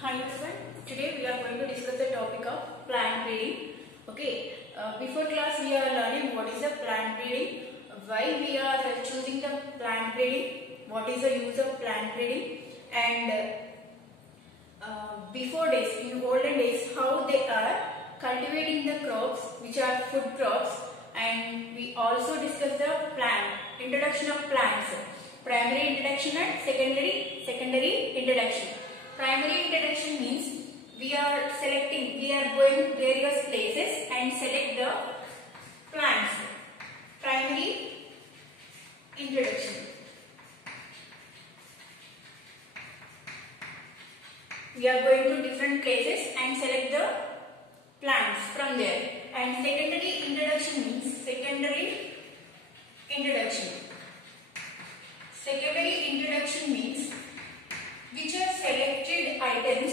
Hi everyone. Today we are going to discuss the topic of plant breeding. Okay. Before class we are learning what is the plant breeding, why we are choosing the plant breeding, what is the use of plant breeding, and before days, in olden days, how they are cultivating the crops which are food crops, and we also discuss the introduction of plants, primary introduction and secondary introduction. Primary introduction means we are going various places and select the plants. Primary introduction. We are going to different places and select the plants from there. And secondary introduction means secondary introduction. Secondary introduction means which are selected items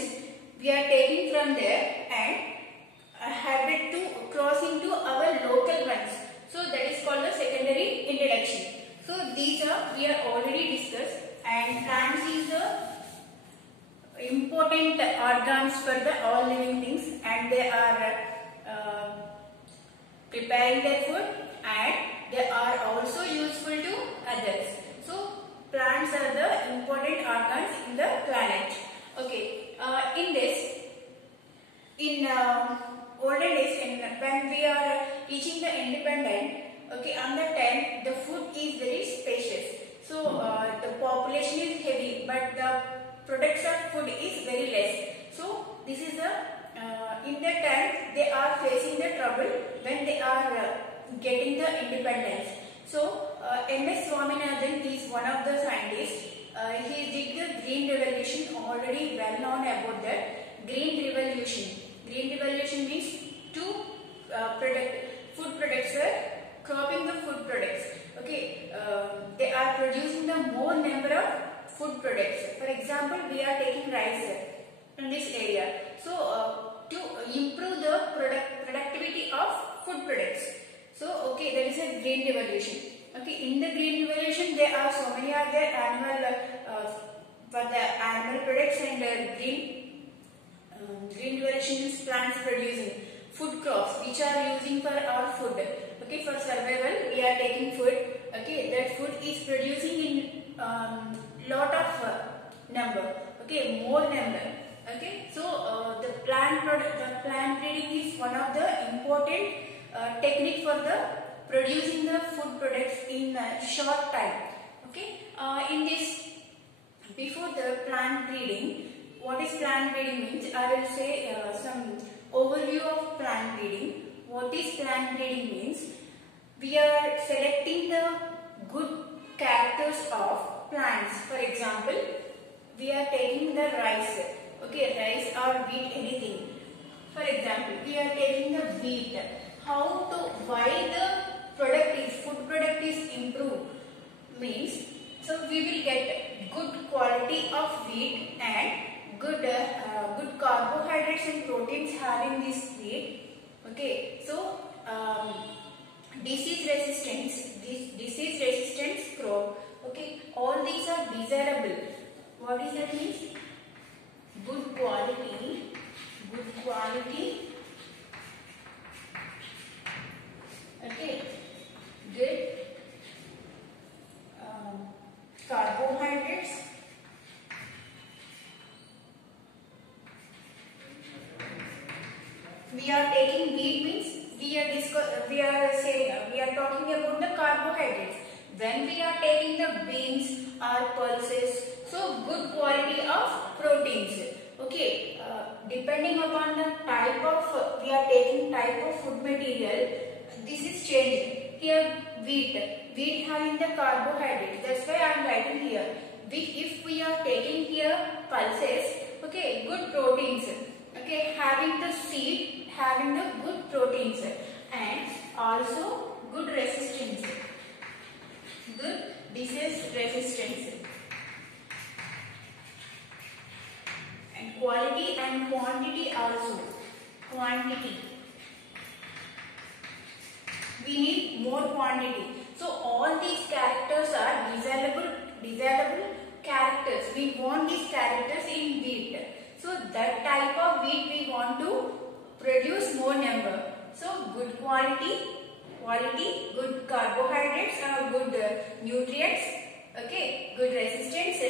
we are taking from there and have it to cross into our local ones. So that is called the secondary introduction. So these are we are already discussed, and plants is the important organs for the all living things, and they are preparing their food and they are also useful to others. So plants are the important organs in the planet. Okay, in olden days, when we are reaching the independent, okay, on that time the food is very spacious. So the population is heavy, but the products of food is very less. So this is the in that time they are facing the trouble when they are getting the independence. So M.S. Swaminathan is one of the scientists. He did the Green Revolution, already well known about that. Green Revolution. Green Revolution means to food products, cropping the food products. Okay, they are producing the more number of food products. For example, we are taking rice in this area. So to improve the productivity of food products. So okay, there is a Green Revolution. Okay, in the Green Revolution there are so many other animal for the animal products, and Green Revolution is plants producing food crops which are using for our food. Okay, for survival we are taking food. Okay, that food is producing in lot of number. Okay, more number. Okay, so the plant breeding is one of the important technique for the producing the food products in a short time. Okay, in this, before the plant breeding, what is plant breeding means, I will say some overview of plant breeding. What is plant breeding means, we are selecting the good characters of plants. For example, we are taking the rice. Okay, rice or wheat, anything. For example, we are taking the wheat. Why the food product is improved means, so we will get good quality of wheat and good carbohydrates and proteins having this wheat. Okay, so disease resistance crop. Okay, all these are desirable. What is that means? Good quality, okay, good carbohydrates, we are taking wheat means we are talking about the carbohydrates. When we are taking the beans or pulses, so good quality of proteins. Okay, depending upon the type of we are taking type of food material, this is changing. Here wheat having the carbohydrates. That's why I am writing here. If we are taking here pulses, okay, good proteins. Okay, having the seed, having the good proteins, and also good resistance, good disease resistance, and quality and quantity also. Quantity, we need more quantity. So all these characters are desirable characters. We want these characters in wheat. So So that type of wheat we want to produce more number. So good quality, good carbohydrates or good nutrients, okay, good resistance,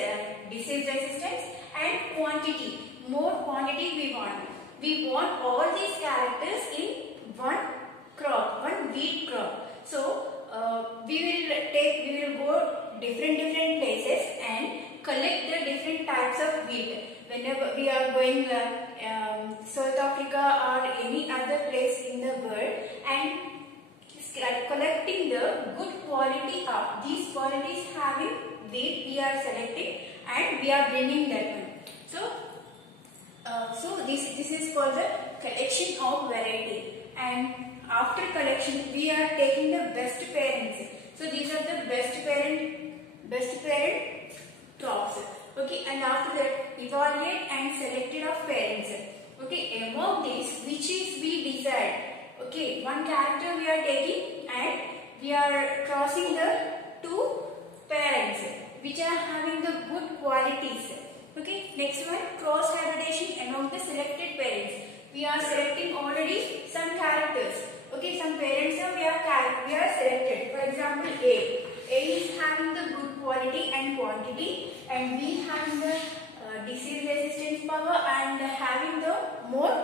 disease resistance, and quantity. More quantity we want. We want all these characters in one crop, one wheat crop. So we will go different places and collect the different types of wheat. Whenever we are going South Africa or any other place in the world and collecting the good quality of these qualities having wheat, we are selecting and we are bringing that one. So this is called the collection of variety, and after collection we are taking the best parents. So these are the best parent crops. Okay, and after that evaluate and selected of parents. Okay, among these which is we decide. Okay, one character we are taking and we are crossing the two parents which are having the good qualities. Okay, next one, cross hybridization among the selected parents. We are selecting already some characters. Okay, some parents we are selected. For example, A is having the good quality and quantity, and B having the disease resistance power and having the more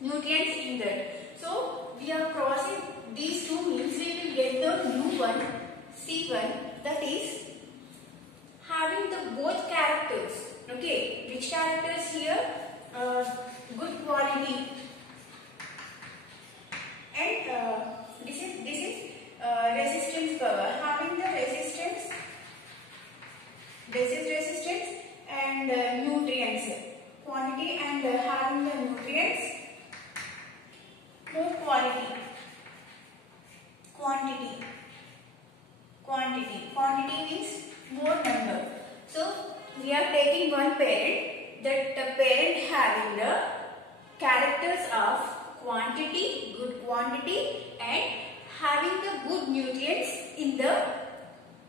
nutrients in that. So we are crossing these two means we will get the new one, C1, that is having the both characters. Okay, which characters here? Good quality, and this is resistance power, having the resistance, disease resistance, and nutrients quantity, and having the nutrients, more quality, quantity means more number. So we are taking one parent, that the parent having the characters of quantity, good quantity, and having the good nutrients in the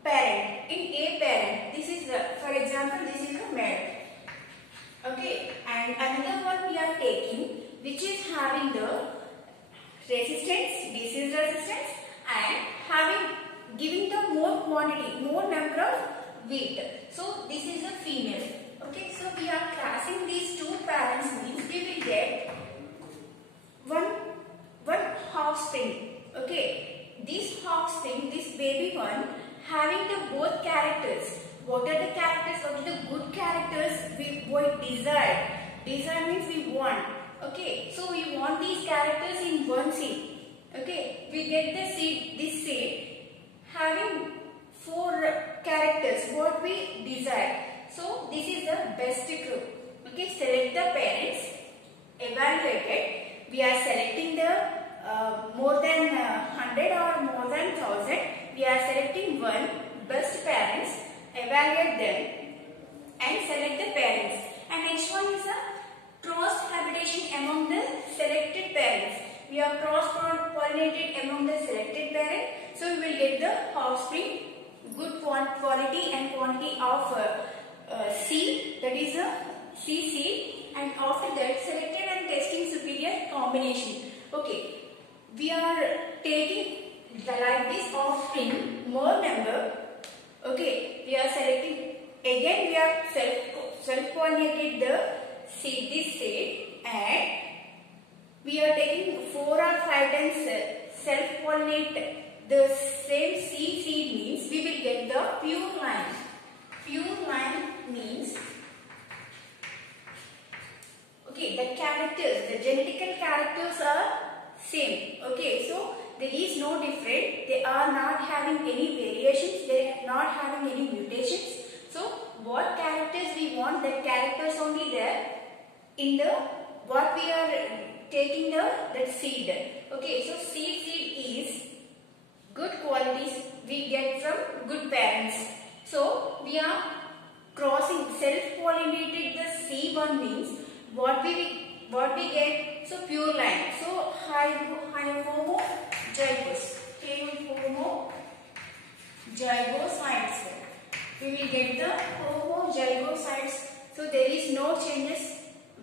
parent, in A parent. This is the, for example, this is the male. Okay, and another one we are taking which is having the resistance, disease resistance, and giving the more quantity, more number of wheat. So this is the female. Okay, so we are classing these two parents means we will get one offspring. Okay, this offspring, this baby one, having the both characters. What are the characters? What are the good characters we desire? Desire means we want. Okay, so we want these characters in one seed. Okay, we get the seed, this seed having 4 characters what we desire. So this is the best group. Okay, select the parents, evaluate it. We are selecting the more than 100 or more than 1000. We are selecting one best parents, evaluate them and select the parents. And next one is a cross hybridization among the selected parents. We are cross-pollinated among the selected parent. So we will get the offspring, good quality and quantity of seed, that is a C seed, and after that selected and testing superior combination. Okay, we are taking like this offspring, more number. Okay, we are selecting again. We are self-pollinated the seed, this seed, and we are taking 4 or 5 times self-pollinate the same seed means we will get the pure line. Pure line means, okay, the characters, the genetical characters are same. Okay, so there is no different. They are not having any variations. They are not having any mutations. So what characters we want, that characters only there in the what we are taking that seed. Okay, so seed is good qualities we get from good parents. So we are crossing, self-pollinated the C1 means what we get, so pure line. So homozygotes. We will get the homozygotes. So there is no changes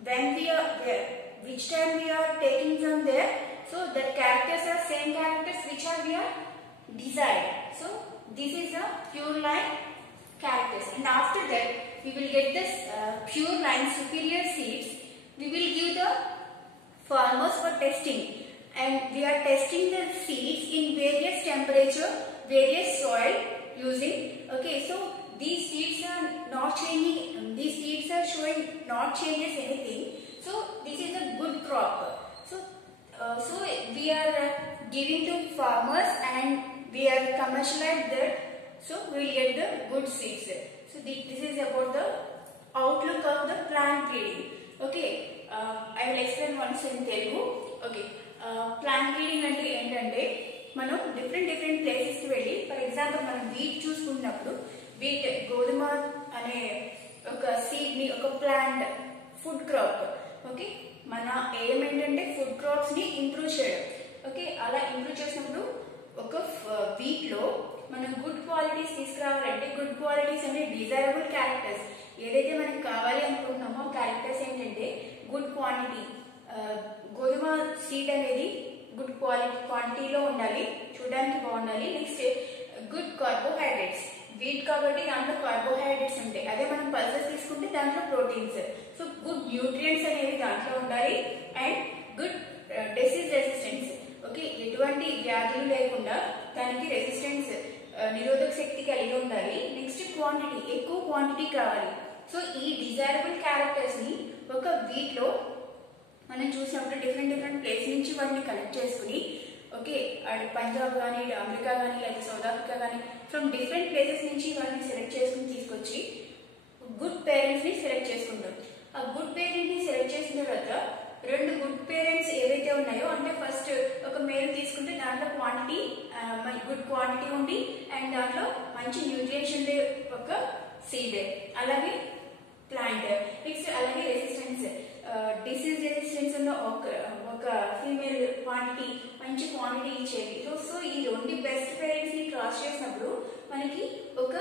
when we are there, which time we are taking from there, so the characters are same characters which are we are desired. So this is a pure line characters, and after that we will get this pure line superior seeds. We will give the farmers for testing, and we are testing the seeds in various temperature, various soil using. Okay, so these seeds are not changing, these seeds are showing not changes anything. So this is a good crop. So we are giving to farmers and we are commercialize that. So we will get the good seeds. So this is about the outlook of the plant breeding. Okay, I will explain once in Telugu. Okay, plant breeding అంటే ఏంటంటే మనం different places కి వెళ్ళి, for example మనం వీట్ చూసుకున్నప్పుడు వీట్ గోధుమ అనే ఒక సీడ్ ని, ఒక ప్లాంట్ ఫుడ్ క్రాప్. ఓకే, మన ఎయిమ్ ఏంటంటే ఫుడ్ క్రాప్స్ ని ఇంప్రూవ్ చేయడం. ఓకే, అలా ఇంప్రూవ్ చేసినప్పుడు ఒక వీట్ లో మనం గుడ్ క్వాలిటీస్ తీసుకురావాలంటే, గుడ్ క్వాలిటీస్ అంటే డిజైరబుల్ క్యారెక్టర్స్, ఏదైతే మనకు కావాలి అనుకుంటున్నామో క్యారెక్టర్స్ ఏంటంటే గుడ్ క్వాంటిటీ. గోధుమ సీడ్ అనేది గుడ్ క్వాంటిటీలో ఉండాలి, చూడడానికి బాగుండాలి. నెక్స్ట్ గుడ్ కార్బోహైడ్రేట్స్, వీట్ కాబట్టి దాంట్లో కార్బోహైడ్రేట్స్ ఉంటాయి. అదే మనం పల్సెస్ తీసుకుంటే దాంట్లో ప్రోటీన్స్. సో గుడ్ న్యూట్రియంట్స్ అనేవి దాంట్లో ఉండాలి. And good disease resistance. Okay, ఎటువంటి వ్యాధులు లేకుండా దానికి రెసిస్టెన్స్, నిరోధక శక్తి కలిగి ఉండాలి. నెక్స్ట్ క్వాంటిటీ, ఎక్కువ క్వాంటిటీ కావాలి. సో ఈ డిజైరబుల్ క్యారెక్టర్స్ ని ఒక వీట్ లో మనం చూసినప్పుడు డిఫరెంట్ ప్లేస్ నుంచి వాటిని కలెక్ట్ చేసుకుని, ఓకే, పంజాబ్ కానీ, అమెరికా కానీ, లేదా సౌత్ ఆఫ్రికా కానీ, ఫ్రమ్ డిఫరెంట్ ప్లేసెస్ నుంచి వాటిని సెలెక్ట్ చేసుకుని తీసుకొచ్చి గుడ్ పేరెంట్స్ ని సెలెక్ట్ చేసుకుంటాం. ఆ గుడ్ పేరెంట్ ని సెలెక్ట్ చేసిన తర్వాత రెండు గుడ్ పేరెంట్స్ ఏవైతే ఉన్నాయో, అంటే ఫస్ట్ ఒక మేల్ తీసుకుంటే దాంట్లో క్వాంటిటీ, గుడ్ క్వాంటిటీ ఉండి అండ్ దాంట్లో మంచి న్యూట్రియంట్స్ ఉండే ఒక సీడ్, అలాగే ప్లాంట్. నెక్స్ట్ అలాగే రెసిస్టెన్స్, డిసీజ్ రెసిస్టెన్స్ ఉన్న ఒక ఫీమేల్ క్వాంటిటీ, మంచి క్వాంటిటీ ఇచ్చేది. సో ఈ రెండు బెస్ట్ పేరెంట్స్ ని క్రాస్ చేసినప్పుడు మనకి ఒక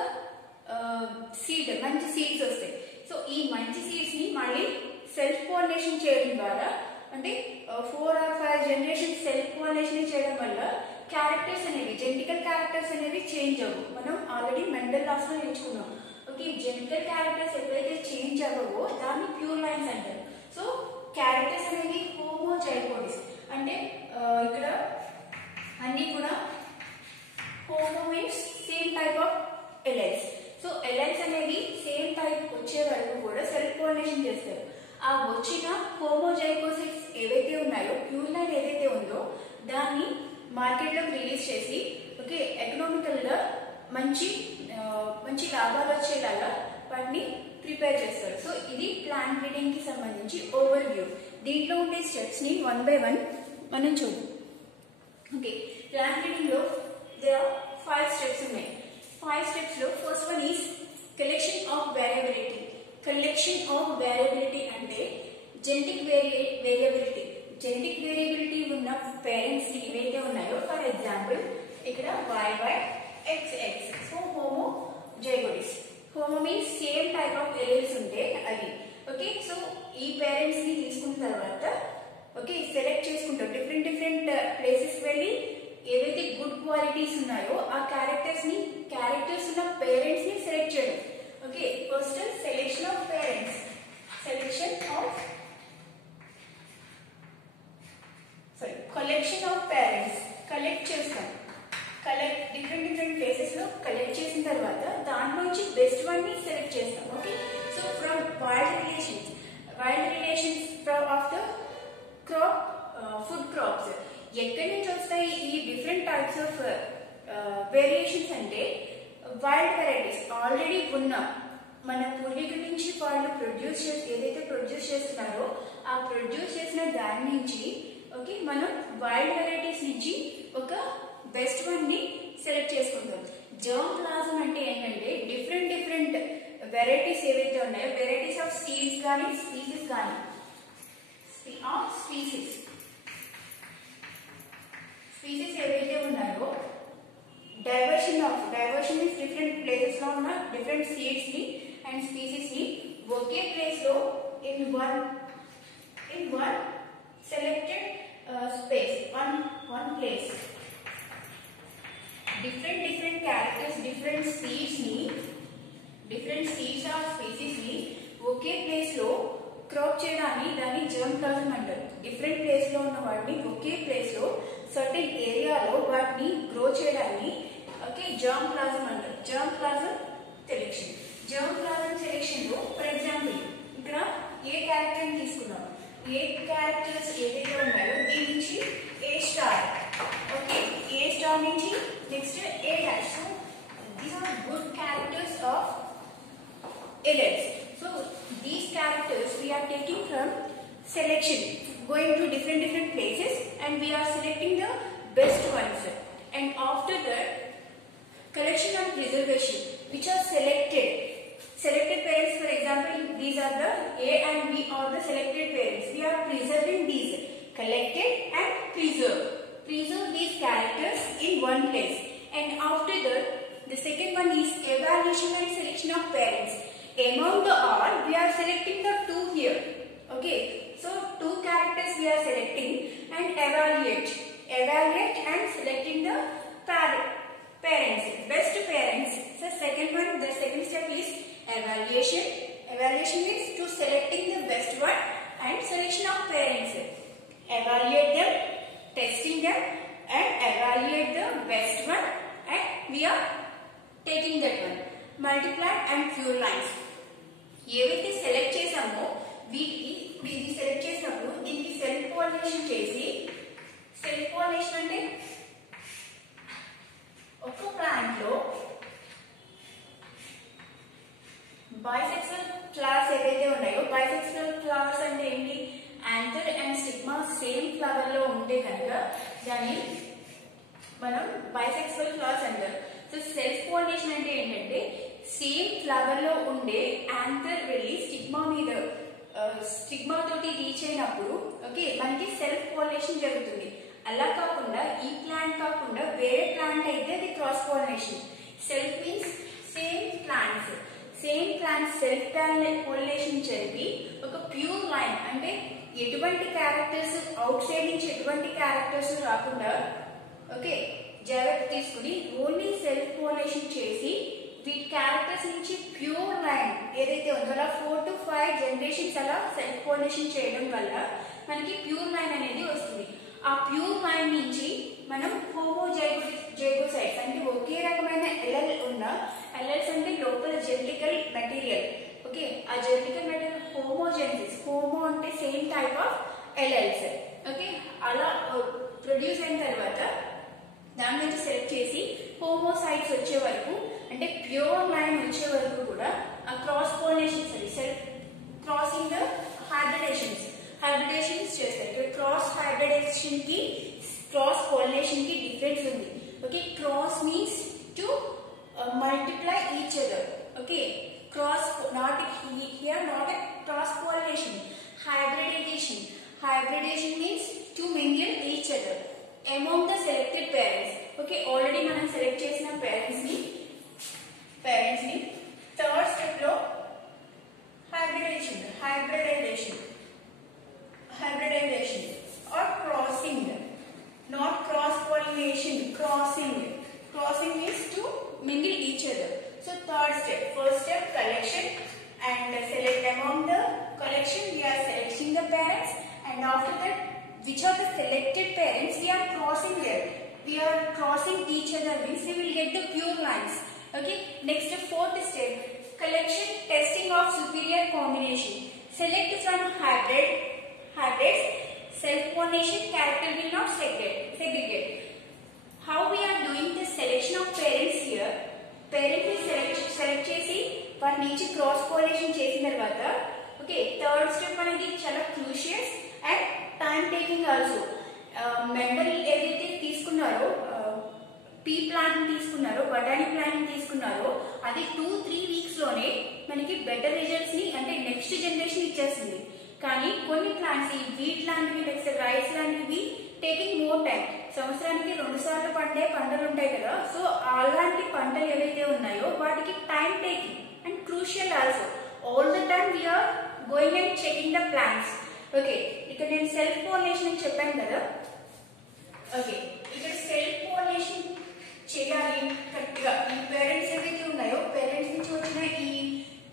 సీడ్, మంచి సీడ్స్ వస్తాయి. సో ఈ మంచి సీడ్స్ ని మళ్ళీ సెల్ఫ్ పాలినేషన్ చేయడం ద్వారా, అంటే 4 or 5 జనరేషన్ సెల్ఫ్ పాలినేషన్ చేయడం వల్ల క్యారెక్టర్స్ అనేవి, జెనెటికల్ క్యారెక్టర్స్ అనేవి చేంజ్ అవ్వవు. మనం ఆల్రెడీ మెండల్ లాస్ లో నేర్చుకున్నాం. ఓకే, జెనెటికల్ క్యారెక్టర్స్ ఎప్పుడైతే చేంజ్ అవ్వవో దాన్ని ప్యూర్ లైన్స్ అంటారు. సో క్యారెక్టర్స్ అనేవి హోమోజైగోటిస్, అంటే ఇక్కడ అన్ని కూడా homo means same type of alleles. So alleles అనేవి సేమ్ టైప్ వచ్చే వరకు కూడా సెల్ఫ్ పాలినేషన్ చేస్తారు. ఆ వచ్చిన హోమోజైగోసిస్ ఏవైతే ఉన్నాయో, ప్యూర్ లైన్ ఏదైతే ఉందో దాన్ని మార్కెట్ లోకి రిలీజ్ చేసి, ఓకే, ఎకనామికల్ గా మంచి లాభాలు వచ్చేలాగా వాటిని ప్రిపేర్ చేస్తారు. సో ఇది ప్లాంట్ బ్రీడింగ్ కి సంబంధించి ఓవర్ వ్యూ. దీంట్లో ఉండే స్టెప్స్ ని 1 by 1 మనం చూద్దాం. ఓకే, ప్లాంట్ బ్రీడింగ్ లో there are 5 స్టెప్స్ ఉన్నాయి. 5 స్టెప్స్ లో first one is collection of variability. Collection of variability అంటే జెనెటిక్ వేరియబిలిటీ. జెనెటిక్ వేరియబిలిటీ ఉన్న పేరెంట్స్ ఏవైతే ఉన్నాయో, ఫర్ ఎగ్జాంపుల్ ఇక్కడ YY XX, so homozygotes. Homo means same type of alleles ఉంటే అవి. ఓకే, సో ఈ పేరెంట్స్ ని తీసుకున్న తర్వాత, ఓకే, సెలెక్ట్ చేసుకుంటాం. డిఫరెంట్ ప్లేసెస్ వెళ్ళి ఏవైతే గుడ్ క్వాలిటీస్ ఉన్నాయో ఆ క్యారెక్టర్స్ ఉన్న పేరెంట్స్ ని సెలెక్ట్ చేయడం. Okay, first selection of parents. Collection of parents collect చేస్తాం. డిఫరెంట్ ప్లేసెస్ లో కలెక్ట్ చేసిన తర్వాత దాంట్లోంచి బెస్ట్ వన్ ని సెలెక్ట్ చేస్తాం. Okay, so from wild relations of the crop, food crops. ఎక్కడి నుంచి వస్తాయి ఈ డిఫరెంట్ టైప్స్ ఆఫ్ వేరియేషన్స్ అంటే వైల్డ్ వెరైటీస్. ఆల్రెడీ ఉన్న మన పూర్వీకుల నుంచి వాళ్ళు ఏదైతే ప్రొడ్యూస్ చేస్తున్నారో ఆ ప్రొడ్యూస్ చేసిన దాని నుంచి, ఓకే, మనం వైల్డ్ వెరైటీస్ నుంచి ఒక బెస్ట్ వన్ ని సెలెక్ట్ చేసుకుంటాం. జర్మ్ ప్లాజం అంటే ఏంటంటే డిఫరెంట్ వెరైటీస్ ఏవైతే ఉన్నాయో, వెరైటీస్ ఆఫ్ సీడ్స్ కానీ, స్పీసీస్ కానీ, స్పీసీస్ ఏవైతే ఉన్నాయో, డైవర్షన్ మీన్స్ డిఫరెంట్ ప్లేసెస్ లో ఉన్న డిఫరెంట్ సీడ్స్ ని అండ్ స్పీసీస్ ని ఒకే ప్లేస్ లో in one in one selected space, one place. Different characters, different seeds or species ni ఒకే ప్లేస్ లో క్రాప్ చేయడాన్ని దాన్ని జర్మ్ ప్లాజం అంటారు. డిఫరెంట్ ప్లేస్ లో ఉన్న వాటిని ఒకే ప్లేస్ లో సర్టెన్ ఏరియాలో వాటిని గ్రో చేయడాన్ని ఓకే జర్మ్ ప్లాజం అంటారు. Germ plasm selection. Germ plasm selection లో ఫర్ ఎగ్జాంపుల్ ఇక్కడ ఏ క్యారెక్టర్ తీసుకున్నాం, ఏ క్యారెక్టర్స్ ఏదైతే ఉన్నాయో దీని నుంచి A star, okay A star నుంచి next A dash. So these are good characters of alleles. So these characters we are taking from selection, going to different places and we are selecting the best ones. And after that, collection and preservation, which are selected parents. For example, these are the A and B are the selected parents. We are preserving these, collected and preserve these characters in one place. And after that, the second one is evaluation and selection of parents. Among the all, we are selecting the two here. Okay, so two characters we are selecting and evaluate and selecting the parents, best parents. So the second step is evaluation. Evaluation is to selecting the best one and selection of parents. Evaluate them, testing them and evaluate the best one and we are taking that one. Multiply and pure lines. ఏవైతే సెలెక్ట్ చేసామో వీటికి ఇప్పుడు ఇది సెలెక్ట్ చేసినప్పుడు దీనికి self pollination చేసి, self pollination అంటే ఒక ప్లాంట్ లో బైసెక్సువల్ ఫ్లవర్స్ ఏవైతే ఉన్నాయో, బైసెక్సువల్ ఫ్లవర్స్ అంటే ఏంటి, anther and stigma same flower లో ఉంటే కనుక దాన్ని మనం బైసెక్సువల్ ఫ్లవర్స్ అంటారు. సో సెల్ఫ్ పాలినేషన్ అంటే ఏంటంటే సేమ్ ఫ్లవర్ లో ఉండే యాంథర్ వెళ్ళి స్టిగ్మా తోటి రీచ్ అయినప్పుడు ఓకే మనకి సెల్ఫ్ పాలినేషన్ జరుగుతుంది. అలా కాకుండా ఈ ప్లాంట్ కాకుండా వేరే ప్లాంట్ అయితే అది cross pollination. Self means same plants self pollination జరిగి ఒక ప్యూర్ లైన్ అంటే ఎటువంటి క్యారెక్టర్స్ అవుట్ సైడ్ నుంచి ఎటువంటి క్యారెక్టర్స్ రాకుండా ఓకే జాగ్రత్త తీసుకుని ఓన్లీ సెల్ఫ్ పాలినేషన్ చేసి వీటి క్యారెక్టర్స్ నుంచి ప్యూర్ లైన్ ఏదైతే ఉందో అలా 4 to 5 జనరేషన్స్ అలా సెల్ఫ్ పాలినేషన్ చేయడం వల్ల మనకి ప్యూర్ లైన్ అనేది వస్తుంది. ఆ ప్యూర్ లైన్ నుంచి మనం హోమోజైగోసైట్స్ అంటే ఒకే రకమైన ఎల్ఎల్ ఉన్న ఎల్ఎల్స్ అంటే లోపల జెనెటికల్ మెటీరియల్ ఓకే ఆ జెనెటికల్ మెటీరియల్ హోమోజెన్సిస్, హోమో అంటే same type of alleles okay అలా ప్రొడ్యూస్ అయిన తర్వాత దాని నుంచి సెలెక్ట్ చేసి హోమోసైట్స్ వచ్చే వరకు అంటే ప్యూర్ లైన్ వచ్చే వరకు కూడా ఆ cross pollination self crossing the hybridizations చేస్తారు. క్రాస్ హైబ్రిడేషన్ కి క్రాస్ పాలినేషన్ కి డిఫరెన్స్ ఉంది. Okay cross means to multiply each other. Okay cross not here not a cross pollination. Hybridization means to mingle each other among the selected parents. Okay, already మనం select చేసిన parents ని third step లో hybridization or crossing, not cross pollination, crossing means to mingle each other. So third step, first step collection and select among the collection we are selecting the parents and after that which are the selected parents we are crossing there. We are crossing each other means we will get the pure lines. Okay, next fourth step, collection testing of superior combination. Select from hybrids, self pollination character will not segregate. How we are doing the selection of parents here? Parent will select చేసి వాటి నుంచి cross pollination చేసిన తర్వాత okay third step అనేది చాలా crucial and time taking also. Mendel ఏదైతే తీసుకున్నారో P plant తీసుకున్నారో బటానీ ప్లాంట్ తీసుకున్నారో అది 2-3 వీక్స్ లోనే మనకి బెటర్ రిజల్ట్స్ ని అంటే నెక్స్ట్ జనరేషన్ ఇచ్చేస్తుంది. కానీ కొన్ని ప్లాంట్స్ ఈ వీట్ లాంటివి నెక్స్ట్ రైస్ లాంటివి టేకింగ్ మోర్ టైం. సంవత్సరానికి 2 సార్లు పండే పంటలు ఉంటాయి కదా. సో అలాంటి పంటలు ఏవైతే ఉన్నాయో వాటికి time taking and crucial also. All the time we're going and checking the plants. Okay ఇక ఇక్కడ నేను సెల్ఫ్ పాలినేషన్ అని చెప్పాను కదా. ఓకే, ఇక్కడ సెల్ఫ్ పాలినేషన్ చేయాలి కరెక్ట్ గా. ఈ పేరెంట్స్ ఏదైతే ఉన్నాయో, పేరెంట్స్ నుంచి వచ్చిన ఈ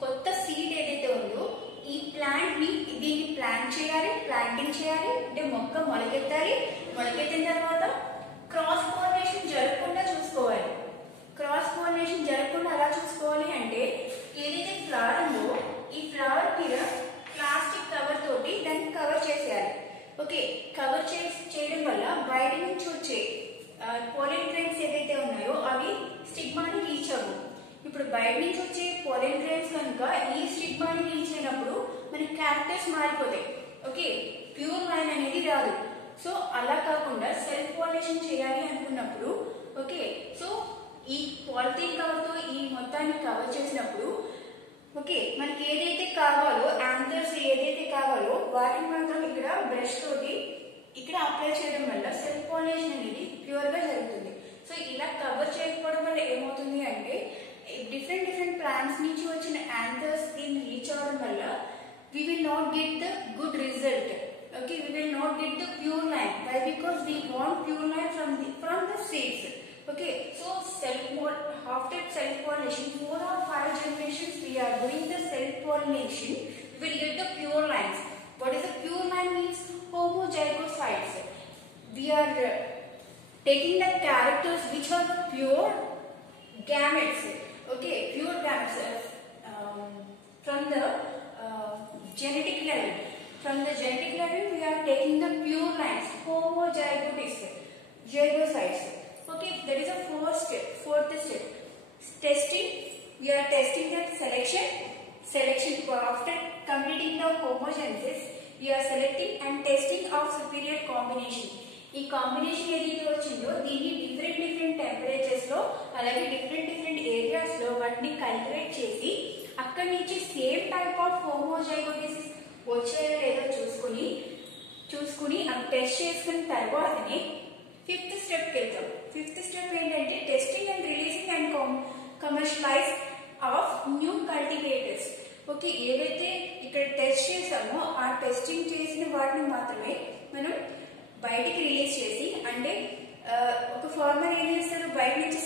కొత్త సీడ్ ఏదైతే ఉందో, ఈ ప్లాంట్ ని దీన్ని ప్లాంట్ చేయాలి, ప్లాంటింగ్ చేయాలి, అంటే మొక్క మొలకెత్తాలి. మొలకెత్తిన తర్వాత క్రాస్ పాలినేషన్ జరగకుండా చూసుకోవాలి. క్రాస్ పాలినేషన్ జరగకుండా ఎలా చూసుకోవాలి అంటే, ఏదైతే ఫ్లవర్ ఉందో ఈ ఫ్లవర్ మీద ప్లాస్టిక్ కవర్ తోటి దాన్ని కవర్ చేసేయాలి. ఓకే, కవర్ చేయడం వల్ల బయట నుంచి వచ్చే పోలెన్ గ్రెయిన్స్ ఏదైతే ఉన్నాయో అవి స్టిగ్మాని రీచ్ అవ్వు. ఇప్పుడు బయట నుంచి వచ్చే పోలెన్ గ్రెయిన్స్ కనుక ఈ స్టిగ్మాని రీచ్ అయినప్పుడు మన క్యారెక్టర్స్ మారిపోతాయి. ఓకే, ప్యూర్ లైన్ అనేది రాదు. సో అలా కాకుండా సెల్ఫ్ పాలినేషన్ చేయాలి అనుకున్నప్పుడు, ఓకే, సో ఈ పాలిథిన్ కవర్ తో ఈ మొత్తాన్ని కవర్ చేసినప్పుడు, ఓకే, మనకి ఏదైతే కావాలో యాంథర్స్ ఏదైతే కావాలో వాటిని మాత్రం ఇక్కడ బ్రష్ తోటి ఇక్కడ అప్లై చేయడం వల్ల సెల్ఫ్ పాలినేషన్ అనేది ప్యూర్ గా జరుగుతుంది. సో ఇలా కవర్ చేయకపోవడం వల్ల ఏమవుతుంది అంటే, డిఫరెంట్ ప్లాంట్స్ నుంచి వచ్చిన యాంథర్స్ దీన్ని రీచ్ అవడం వల్ల we will not get the good result. Okay, we will not get the pure line. Why? Because we want pure line from the seeds. Okay, so after self pollination 4 or 5 generations we are doing the self pollination, we will get the pure lines. What is the pure line means? Homozygotes. We are taking the characters which are the pure gametes. Okay, pure gametes from the genetic level. From the genetic level we are taking the pure lines, homozygotes, zygocytes. Okay, that is the fourth step. Testing, we are testing the selection. After completing the homogenesis, we are selecting and testing of superior combination. ఈ కాంబినేషన్ ఏదైతే వచ్చిందో దీన్ని different temperatures లో అలాగే different areas లో వాటిని కల్టివేట్ చేసి అక్కడి నుంచి సేమ్ టైప్ ఆఫ్ హోమోజైగోటిస్ వచ్చాయో లేదో చూసుకుని అవి టెస్ట్ చేసుకున్న తర్వాతనే ఫిఫ్త్ స్టెప్కి వెళ్తాం. ఫిఫ్త్ స్టెప్ ఏంటంటే testing and releasing and commercialize of new cultivators. Okay, ఏవైతే ఇక్కడ టెస్ట్ చేసామో ఆ టెస్టింగ్ చేసిన వాటిని మాత్రమే మనం బయటికి రిలీజ్ చేసి, అంటే ఒక ఫార్మర్ ఏం చేస్తారు, బయట నుంచి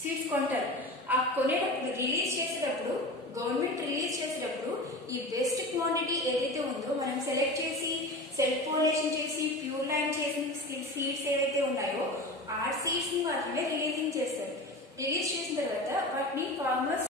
సీడ్స్ కొంటారు. ఆ కొనేటప్పుడు రిలీజ్ చేసేటప్పుడు, గవర్నమెంట్ రిలీజ్ చేసేటప్పుడు ఈ బెస్ట్ క్వాంటిటీ ఏదైతే ఉందో మనం సెలెక్ట్ చేసి సెల్ఫ్ పాలినేషన్ చేసి ప్యూర్ లైన్ చేసిన సీడ్స్ ఏవైతే ఉన్నాయో ఆ సీడ్స్ ని మాత్రమే రిలీజ్ చేస్తారు. రిలీజ్ చేసిన తర్వాత వాటిని ఫార్మర్స్